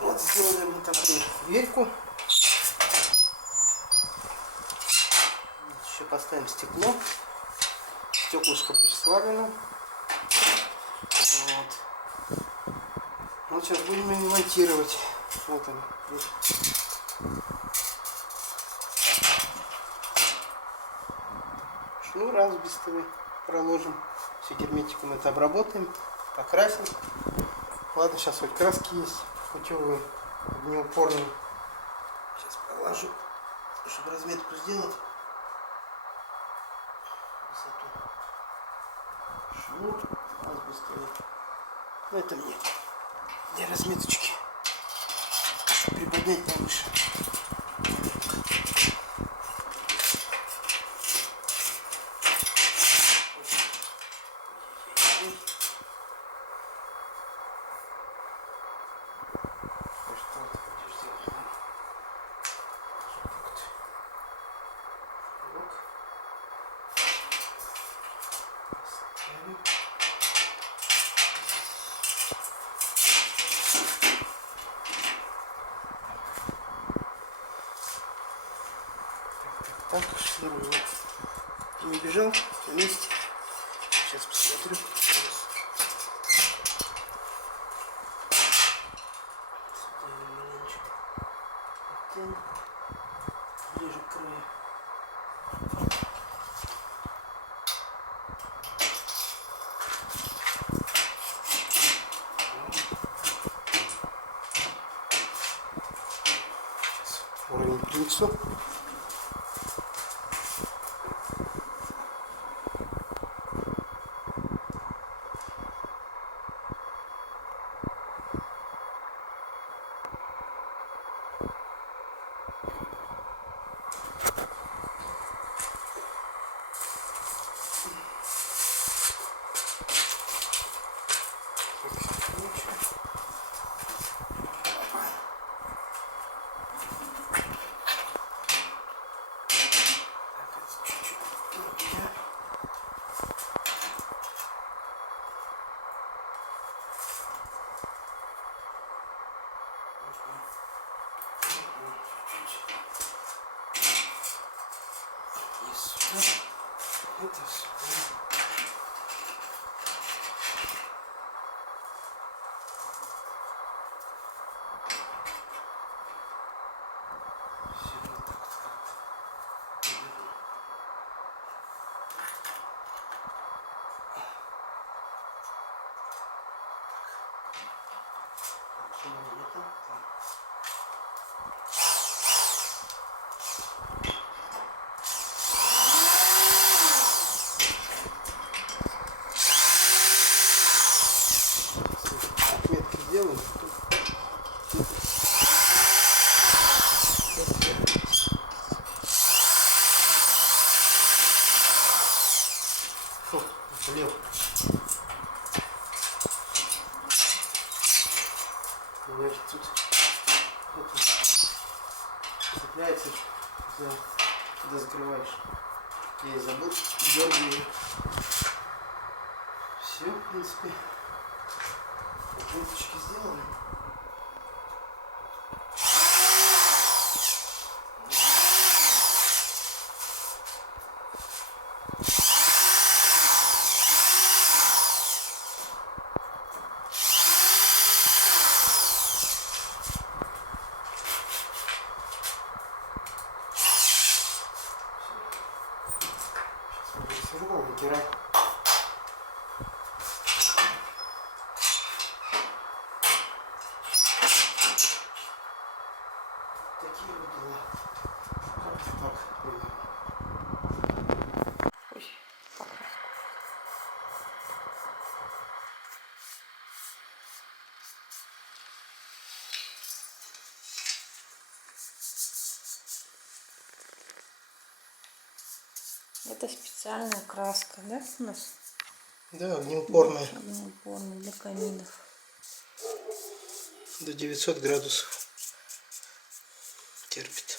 Вот сделали мы такую дверьку. Еще поставим стекло. Стеклышко присвалено. Вот сейчас будем ее монтировать. Вот она. Шнур асбестовый проложим. Все герметиком это обработаем. Покрасим. Ладно, сейчас хоть краски есть. Путевые, огнеупорные. Сейчас положу, чтобы разметку сделать. Высоту. Шнур асбестовый. Ну это мне для разметочки. Приподнять повыше. Так, шнур не бежал вместе. Сейчас посмотрю. Ближе к краю. Сейчас уровень принесу. Это все. Отметки сделаем. Фу, полил. Значит, тут это цепляется, когда закрываешь. Я и забыл, дергаю. Все, в принципе. Отметочки сделаны. Сейчас буду вытирать. Такие вот дела. Как-то так примерно. Ой, покраску. Это специальная краска, да, у нас? Да, огнеупорная. Огнеупорная для каминов. До 900 градусов терпит.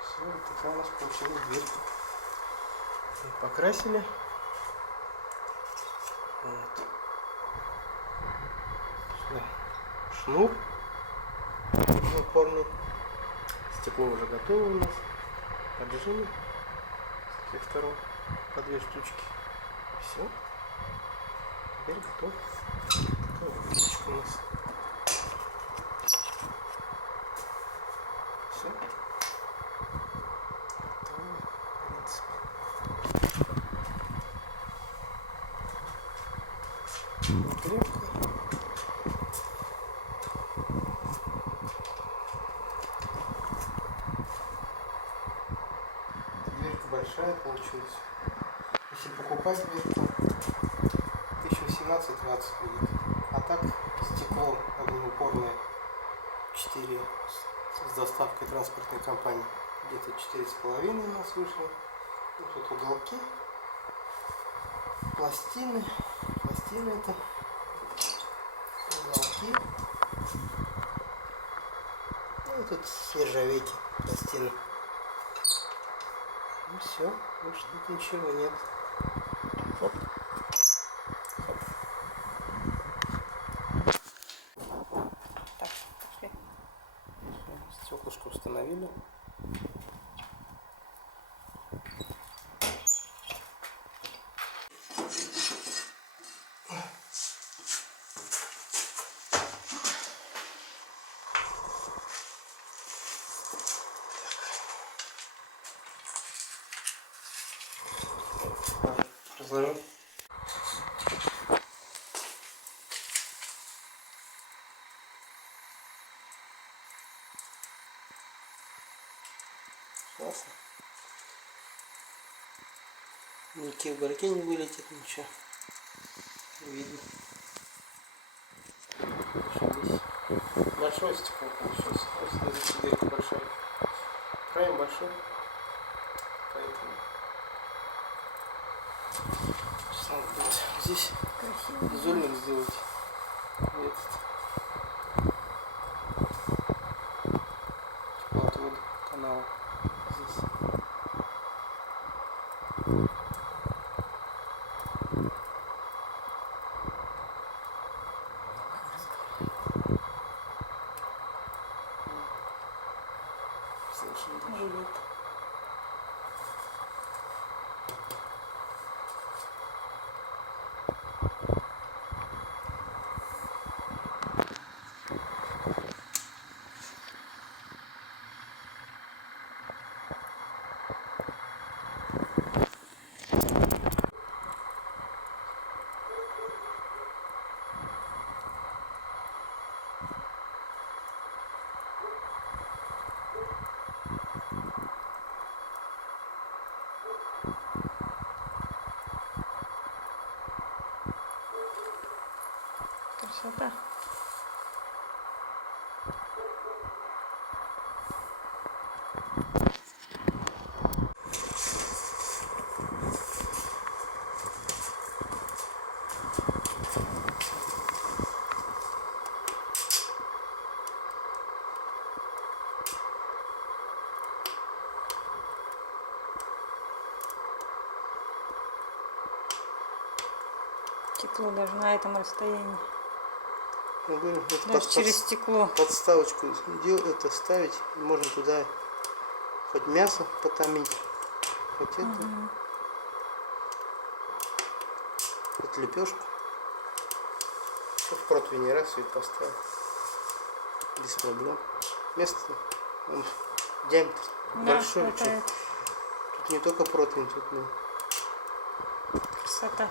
Все, вот такая у нас получилась дверь. Покрасили. Вот. Сюда шнур упорный. Стекло уже готово у нас. Поджимы с всех сторон по 2 штучки. Все. Теперь готов. Такая вот штучка у нас. Все. Готово, в принципе. Крепко. Дверка большая получилась. Если покупать дверку, 1018-20 будет. А так стекло огнеупорное 4 с доставкой транспортной компании. Где-то 4,5 у нас вышло. Вот тут уголки. Пластины. Пластины это. Уголки. Ну и тут нержавейки пластины. И все. Больше тут ничего нет. Хоп. Хоп. Так, пошли. Стеклышко установили. Разложим. Классно. Никакие угольки не вылетит, ничего. Не видно. Зашибись. Большое стекло получилось. Просто дверка большая. Краем большой. Поэтому сейчас надо будет здесь зольник сделать. И этот теплоотвод канала здесь. Слышно, живет. Красота. Тепло даже на этом расстоянии. Я говорю, вот Даже через стекло. подставочку это ставить, можно туда хоть мясо потомить, хоть это, хоть лепешку. Все в противне раз и поставил. Без проблем. Место, он диаметр большой. Да, Тут не только противень, тут красота.